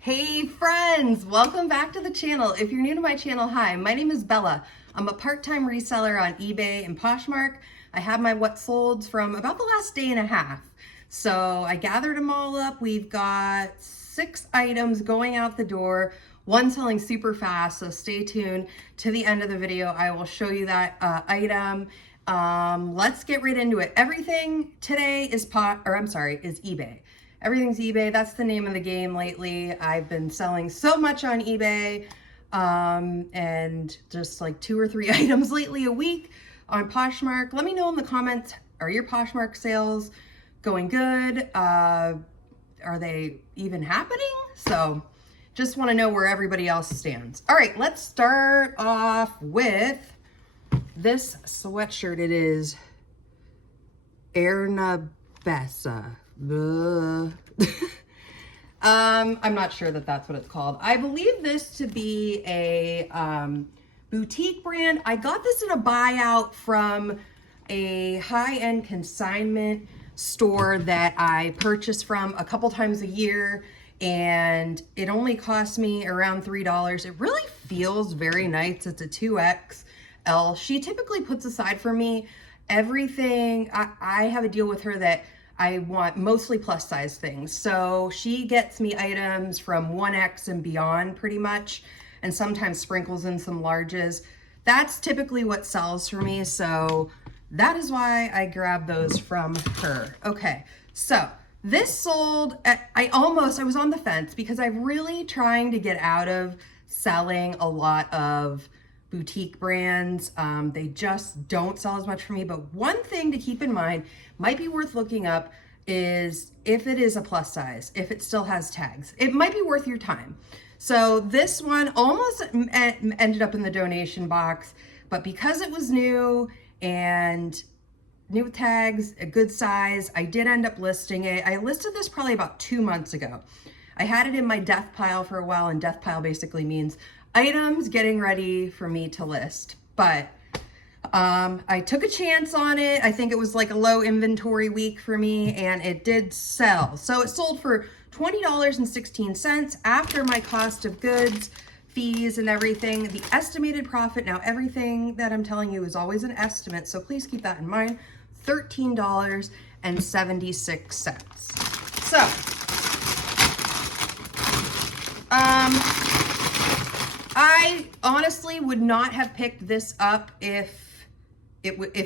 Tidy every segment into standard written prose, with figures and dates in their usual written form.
Hey friends, welcome back to the channel. If you're new to my channel, hi, my name is Bella. I'm a part-time reseller on eBay and Poshmark. I have my what solds from about the last day and a half. So I gathered them all up. We've got 6 items going out the door, one selling super fast. So stay tuned to the end of the video. I will show you that item. Let's get right into it. Everything today is eBay. Everything's eBay. That's the name of the game lately. I've been selling so much on eBay and just like 2 or 3 items lately a week on Poshmark. Let me know in the comments, are your Poshmark sales going good? Are they even happening? So just want to know where everybody else stands. All right, let's start off with this sweatshirt. It is Ernabessa. I'm not sure that that's what it's called. I believe this to be a boutique brand. I got this in a buyout from a high-end consignment store that I purchase from a couple times a year, and it only cost me around $3. It really feels very nice. It's a 2XL. She typically puts aside for me everything. I have a deal with her that I want mostly plus size things. So she gets me items from 1X and beyond pretty much, and sometimes sprinkles in some larges. That's typically what sells for me. So that is why I grabbed those from her. Okay, so this sold at, I was on the fence because I'm really trying to get out of selling a lot of boutique brands. They just don't sell as much for me. But one thing to keep in mind, might be worth looking up, is if it is a plus size, if it still has tags, it might be worth your time. So this one almost ended up in the donation box, but because it was new and new with tags, a good size, I did end up listing it. I listed this probably about 2 months ago. I had it in my death pile for a while, and death pile basically means items getting ready for me to list. But I took a chance on it. I think it was like a low inventory week for me, and it did sell. So it sold for $20.16 after my cost of goods, fees, and everything. The estimated profit, now everything that I'm telling you is always an estimate, so please keep that in mind, $13.76. So, I honestly would not have picked this up if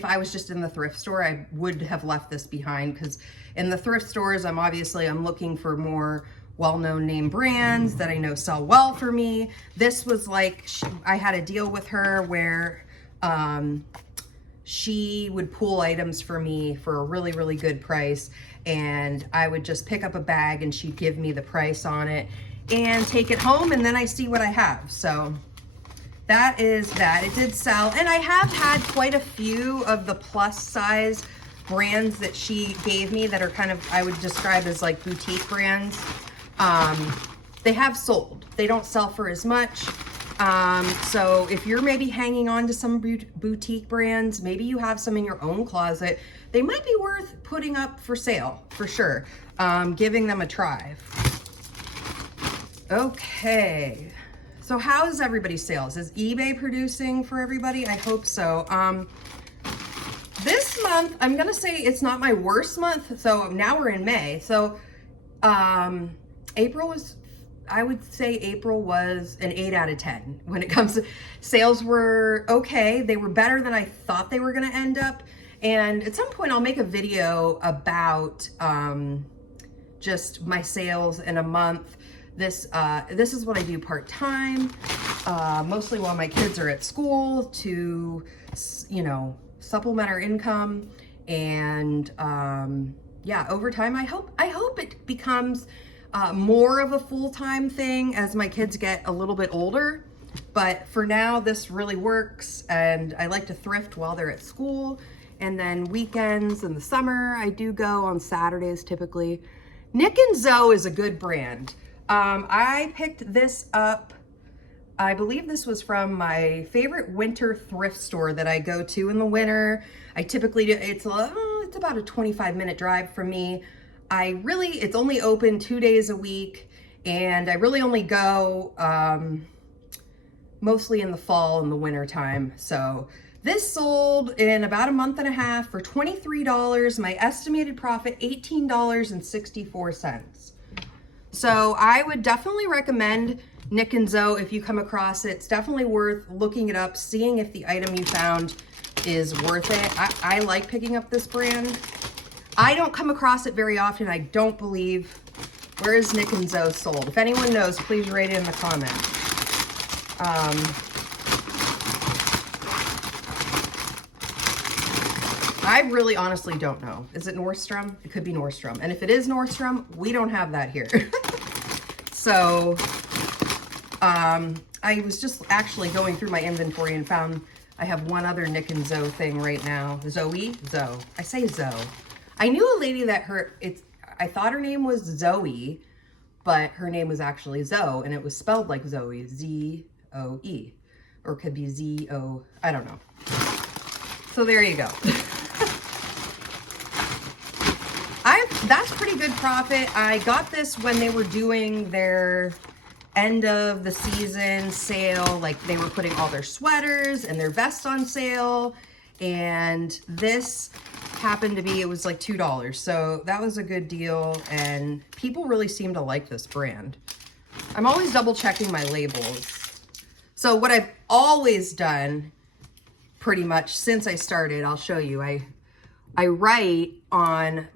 I was just in the thrift store. I would have left this behind, because in the thrift stores, I'm looking for more well-known name brands that I know sell well for me. This was like, I had a deal with her where she would pull items for me for a really, really good price, and I would just pick up a bag and she'd give me the price on it and take it home, and then I see what I have. So that is that. It did sell, and I have had quite a few of the plus size brands that she gave me that are kind of, I would describe as like boutique brands. They have sold. They don't sell for as much. So if you're maybe hanging on to some boutique brands, maybe you have some in your own closet, they might be worth putting up for sale, for sure. Giving them a try. Okay, so how is everybody's sales? Is eBay producing for everybody? I hope so. This month, I'm gonna say it's not my worst month. So now we're in May. So April was, I would say April was an 8 out of 10 when it comes to sales. Were okay. They were better than I thought they were gonna end up. And at some point I'll make a video about just my sales in a month. This is what I do part-time, mostly while my kids are at school, to, you know, supplement our income. And yeah, over time, I hope it becomes more of a full-time thing as my kids get a little bit older. But for now, this really works, and I like to thrift while they're at school. And then weekends in the summer, I do go on Saturdays typically. Nick and Zoe is a good brand. I picked this up, I believe this was from my favorite winter thrift store that I go to in the winter. I typically do, it's about a 25-minute drive from me. It's only open 2 days a week, And I really only go mostly in the fall and the winter time. So this sold in about a month and a half for $23. My estimated profit, $18.64. So I would definitely recommend Nick and Zoe if you come across it. It's definitely worth looking it up, seeing if the item you found is worth it. I like picking up this brand. I don't come across it very often. I don't believe. Where is Nick and Zoe sold? If anyone knows, please write it in the comments. I really honestly don't know. Is it Nordstrom? It could be Nordstrom. And if it is Nordstrom, we don't have that here. So I was just actually going through my inventory and found I have one other Nick and Zoe thing right now. Zoe? Zoe. I say Zoe. I knew a lady that I thought her name was Zoe, but her name was actually Zoe, and it was spelled like Zoe, Z-O-E. Or it could be Z-O, I don't know. So there you go. That's pretty good profit. I got this when they were doing their end of the season sale. Like they were putting all their sweaters and their vests on sale. And this happened to be, it was like $2. So that was a good deal. And people really seem to like this brand. I'm always double checking my labels. So what I've always done pretty much since I started, I'll show you. I write on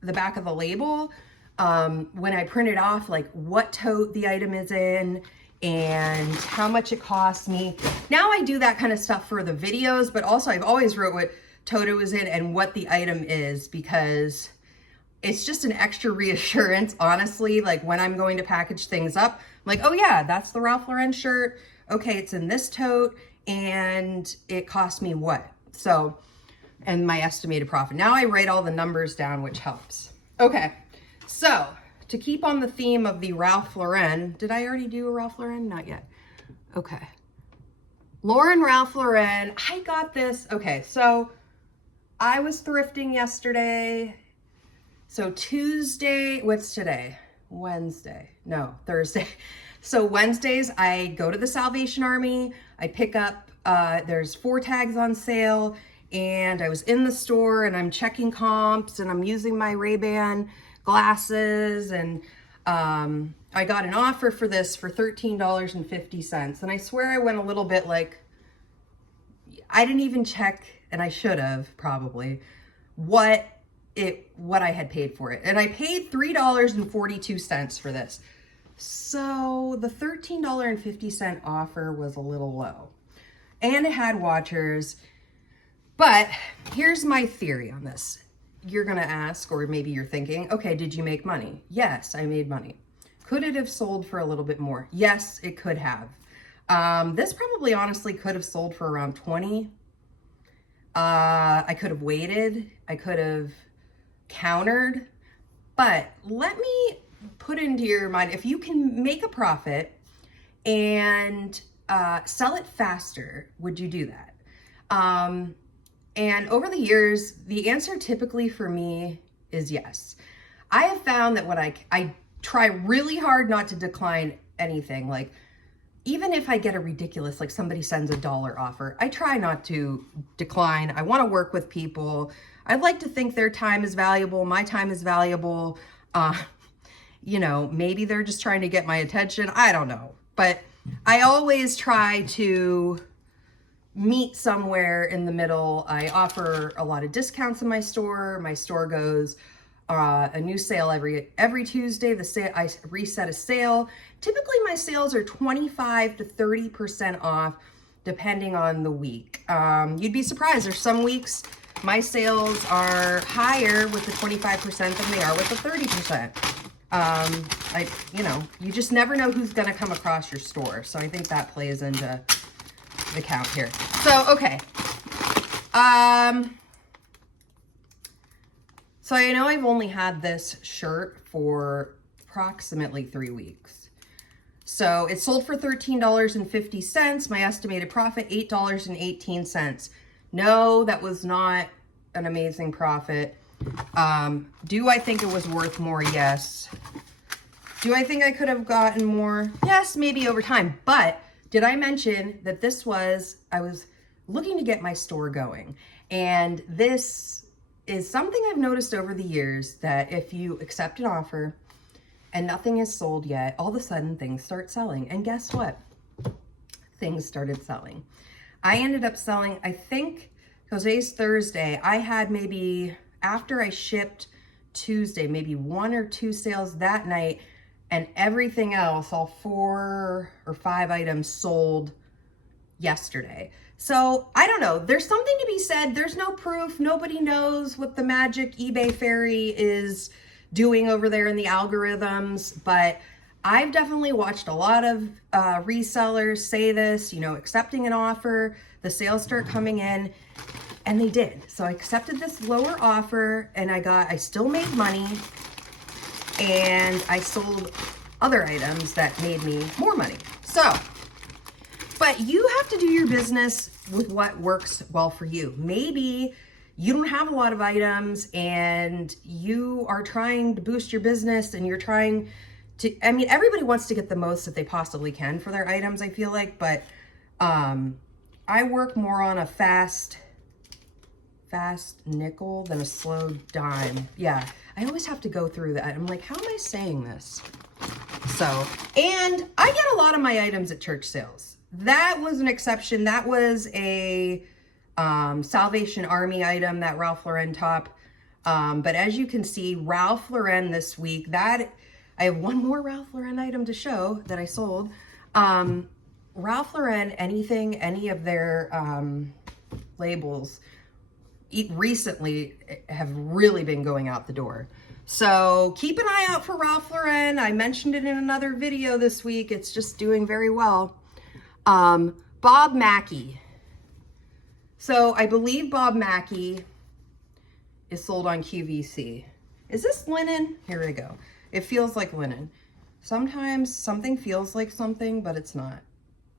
the back of the label when I print it off, like what tote the item is in and how much it costs me. Now I do that kind of stuff for the videos, but also I've always wrote what tote it was in and what the item is, because it's just an extra reassurance, honestly. Like when I'm going to package things up, I'm like, oh yeah, that's the Ralph Lauren shirt. Okay, it's in this tote and it cost me what? So, and my estimated profit. Now I write all the numbers down, which helps. Okay, so to keep on the theme of the Ralph Lauren, did I already do a Ralph Lauren? Not yet. Okay. Ralph Lauren, I got this. Okay, so I was thrifting yesterday. So Tuesday, what's today? Wednesday, no, Thursday. So Wednesdays, I go to the Salvation Army. I pick up, there's 4 tags on sale. And I was in the store and I'm checking comps and I'm using my Ray-Ban glasses, and I got an offer for this for $13.50. And I swear I went a little bit like, I didn't even check, and I should have probably, what I had paid for it. And I paid $3.42 for this. So the $13.50 offer was a little low. And it had watchers. But here's my theory on this. You're going to ask, or maybe you're thinking, okay, did you make money? Yes, I made money. Could it have sold for a little bit more? Yes, it could have. This probably honestly could have sold for around 20. I could have waited. I could have countered. But let me put into your mind, if you can make a profit and sell it faster, would you do that? And over the years, the answer typically for me is yes. I have found that when I try really hard not to decline anything, like even if I get a ridiculous, like somebody sends $1 offer, I try not to decline. I want to work with people. I'd like to think their time is valuable. My time is valuable. You know, maybe they're just trying to get my attention. I don't know. But I always try to meet somewhere in the middle. I offer a lot of discounts in my store. My store goes a new sale every Tuesday. I reset a sale. Typically my sales are 25 to 30% off depending on the week. You'd be surprised. There's some weeks my sales are higher with the 25% than they are with the 30%. You know, you just never know who's going to come across your store. So I think that plays into the count here. So, okay. So I know I've only had this shirt for approximately 3 weeks. So it sold for $13.50. My estimated profit, $8.18. No, that was not an amazing profit. Do I think it was worth more? Yes. Do I think I could have gotten more? Yes, maybe over time. But did I mention that I was looking to get my store going. And this is something I've noticed over the years, that if you accept an offer and nothing is sold yet, all of a sudden things start selling. And guess what? Things started selling. I ended up selling, I think, because today's Thursday, I had maybe, after I shipped Tuesday, maybe 1 or 2 sales that night, and everything else, all 4 or 5 items sold yesterday. So I don't know, there's something to be said. There's no proof. Nobody knows what the magic eBay fairy is doing over there in the algorithms, but I've definitely watched a lot of resellers say this, you know, accepting an offer, the sales start coming in, and they did. So I accepted this lower offer, and I still made money, and I sold other items that made me more money. So, but you have to do your business with what works well for you. Maybe you don't have a lot of items and you are trying to boost your business, and you're trying to, I mean, everybody wants to get the most that they possibly can for their items, I feel like, but I work more on a fast nickel than a slow dime. Yeah, I always have to go through that. I'm like, how am I saying this? So, and I get a lot of my items at church sales. That was an exception. That was a Salvation Army item, that Ralph Lauren top. But as you can see, Ralph Lauren this week, I have one more Ralph Lauren item to show that I sold. Ralph Lauren, any of their labels recently have really been going out the door. So keep an eye out for Ralph Lauren. I mentioned it in another video this week. It's just doing very well. Bob Mackey. So I believe Bob Mackey is sold on QVC. Is this linen? Here we go. It feels like linen. Sometimes something feels like something, but it's not.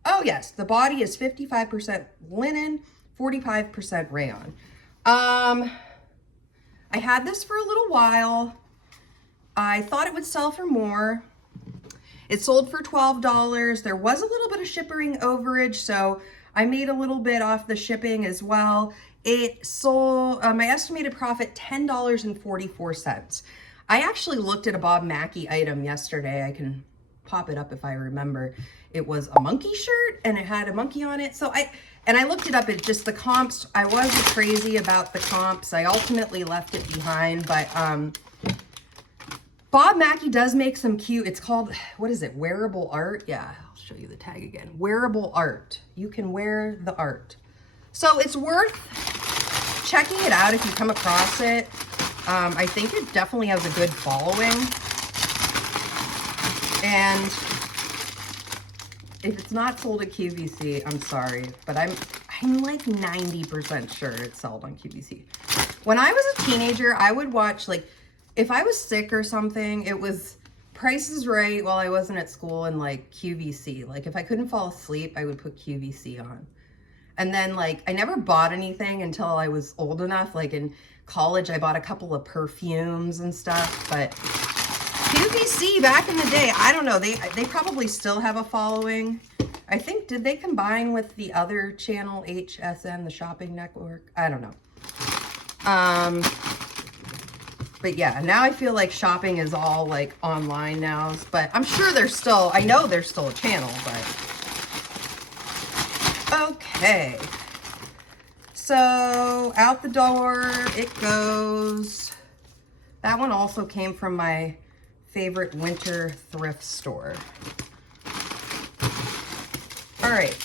Oh yes, the body is 55% linen, 45% rayon. I had this for a little while. I thought it would sell for more. It sold for $12. There was a little bit of shipping overage, so I made a little bit off the shipping as well. It sold, my estimated profit, $10.44. I actually looked at a Bob Mackey item yesterday. I can pop it up if I remember. It was a monkey shirt and it had a monkey on it. So I looked it up at just the comps. I wasn't crazy about the comps. I ultimately left it behind, but Bob Mackey does make some cute, it's called, what is it? Wearable art? Yeah, I'll show you the tag again. Wearable art. You can wear the art. So it's worth checking it out if you come across it. I think it definitely has a good following. And if it's not sold at QVC, I'm sorry, but I'm like 90% sure it's sold on QVC. When I was a teenager, I would watch, like, if I was sick or something, it was Price is Right while I wasn't at school, and like QVC. Like if I couldn't fall asleep, I would put QVC on. And then like I never bought anything until I was old enough. Like in college, I bought a couple of perfumes and stuff, but QVC back in the day, I don't know, they probably still have a following. I think, did they combine with the other channel, HSN, the shopping network? I don't know. But yeah, now I feel like shopping is all like online now, but I'm sure there's still, I know there's still a channel, but. Okay. So out the door it goes. That one also came from my favorite winter thrift store. All right.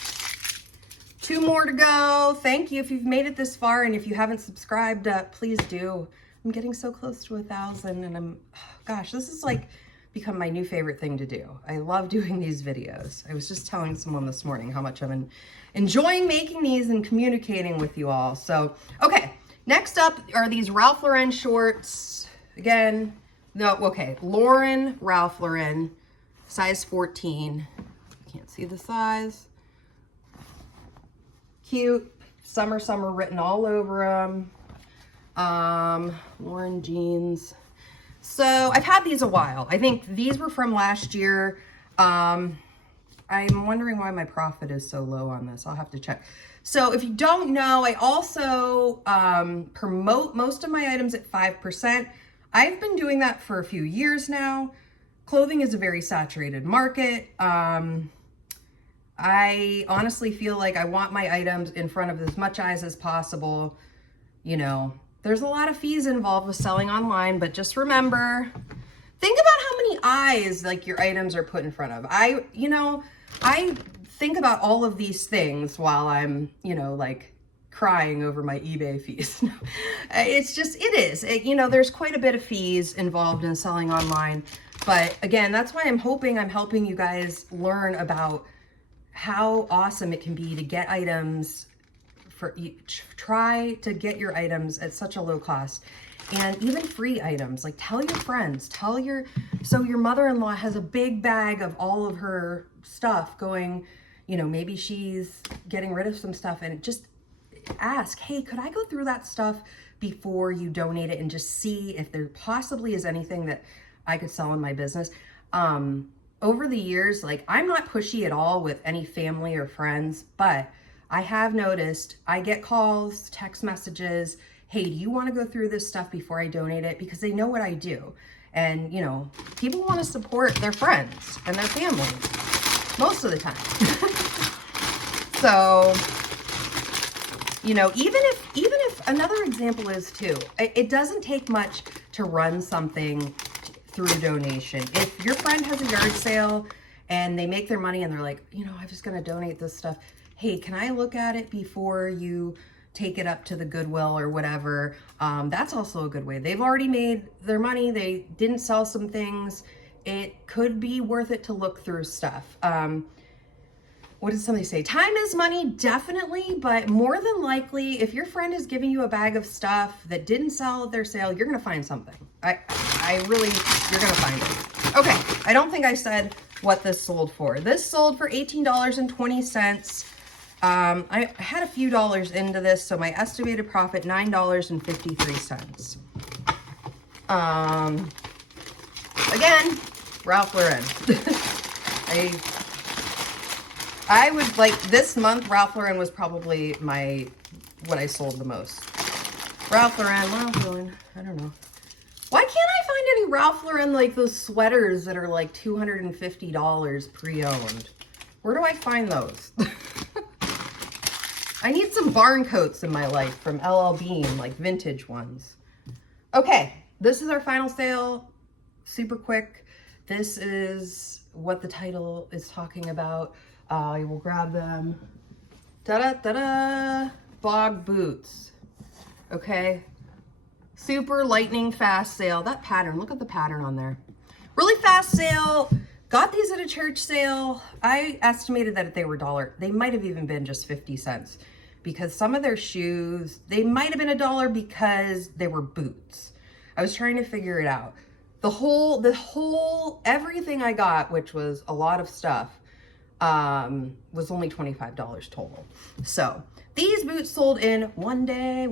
2 more to go. Thank you if you've made it this far, and if you haven't subscribed, please do. I'm getting so close to 1,000, and gosh, this is like become my new favorite thing to do. I love doing these videos. I was just telling someone this morning how much I'm enjoying making these and communicating with you all. So, okay, next up are these Ralph Lauren shorts. Again, no, okay, Ralph Lauren, size 14. Can't see the size. Cute, summer written all over them. Lauren jeans. So I've had these a while. I think these were from last year. I'm wondering why my profit is so low on this. I'll have to check. So if you don't know, I also promote most of my items at 5%. I've been doing that for a few years now. Clothing is a very saturated market. I honestly feel like I want my items in front of as much eyes as possible. You know, there's a lot of fees involved with selling online, but just remember, think about how many eyes like your items are put in front of. I think about all of these things while I'm, like crying over my eBay fees. It's just, there's quite a bit of fees involved in selling online. But again, that's why I'm helping you guys learn about how awesome it can be to get items try to get your items at such a low cost, and even free items. Like, tell your friends, so your mother-in-law has a big bag of all of her stuff going, maybe she's getting rid of some stuff, and just ask, hey, could I go through that stuff before you donate it and just see if there possibly is anything that I could sell in my business. Over the years, like, I'm not pushy at all with any family or friends, but I have noticed I get calls, text messages, hey, do you want to go through this stuff before I donate it? Because they know what I do. And, people want to support their friends and their family most of the time. So, even if another example is too, it doesn't take much to run something through donation. If your friend has a yard sale and they make their money and they're like, I'm just going to donate this stuff. Hey, can I look at it before you take it up to the Goodwill or whatever? That's also a good way. They've already made their money. They didn't sell some things. It could be worth it to look through stuff. What did somebody say? Time is money, definitely, but more than likely, if your friend is giving you a bag of stuff that didn't sell at their sale, you're going to find something. You're going to find it. Okay, I don't think I said what this sold for. This sold for $18.20. I had a few dollars into this, so my estimated profit, $9.53. Again, Ralph Lauren. I would like, this month, Ralph Lauren was probably what I sold the most. Ralph Lauren, I don't know. Why can't I find any Ralph Lauren, like those sweaters that are like $250 pre-owned? Where do I find those? I need some barn coats in my life from LL Bean, like vintage ones. Okay, this is our final sale. Super quick. This is what the title is talking about. I will grab them. Da-da-da-da. Bog boots. Okay. Super lightning fast sale. That pattern, look at the pattern on there. Really fast sale. Got these at a church sale. I estimated that they were $1. They might have even been just 50 cents because some of their shoes, they might have been $1 because they were boots. I was trying to figure it out. Everything I got, which was a lot of stuff, was only $25 total. So these boots sold in one day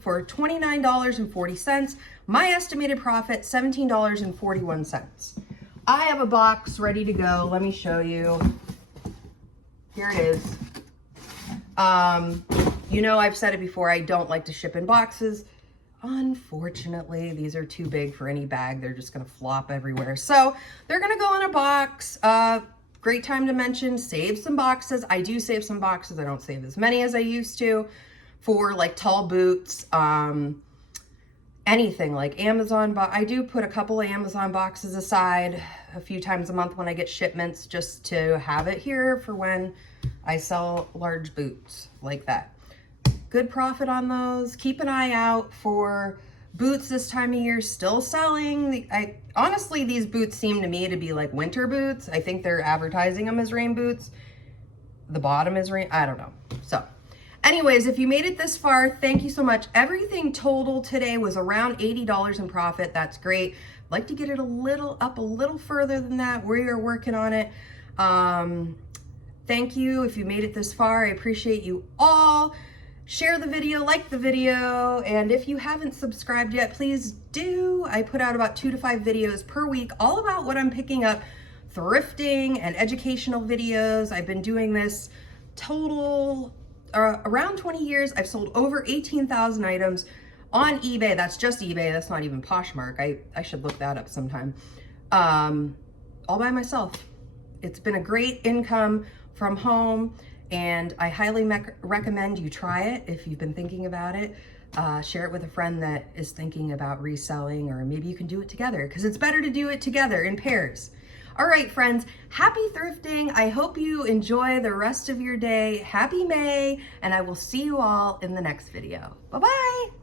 for $29.40. My estimated profit, $17.41. I have a box ready to go. Let me show you. Here it is. I've said it before, I don't like to ship in boxes. Unfortunately, these are too big for any bag. They're just gonna flop everywhere. So they're gonna go in a box. Great time to mention, save some boxes. I do save some boxes. I don't save as many as I used to for like tall boots, anything like Amazon. I do put a couple of Amazon boxes aside a few times a month when I get shipments just to have it here for when I sell large boots like that. Good profit on those. Keep an eye out for boots this time of year still selling. Honestly, these boots seem to me to be like winter boots. I think they're advertising them as rain boots. The bottom is rain. I don't know. So anyways, if you made it this far, thank you so much. Everything total today was around $80 in profit. That's great. I'd like to get it a little further than that. We are working on it. Thank you if you made it this far. I appreciate you all. share the video, like the video, and if you haven't subscribed yet, please do. I put out about 2 to 5 videos per week, all about what I'm picking up, thrifting and educational videos. I've been doing this total around 20 years. I've sold over 18,000 items on eBay. That's just eBay. That's not even Poshmark. I should look that up sometime. All by myself. It's been a great income from home, and I highly recommend you try it if you've been thinking about it. Share it with a friend that is thinking about reselling, or maybe you can do it together, because it's better to do it together in pairs. All right, friends, happy thrifting. I hope you enjoy the rest of your day. Happy May, and I will see you all in the next video. Bye-bye.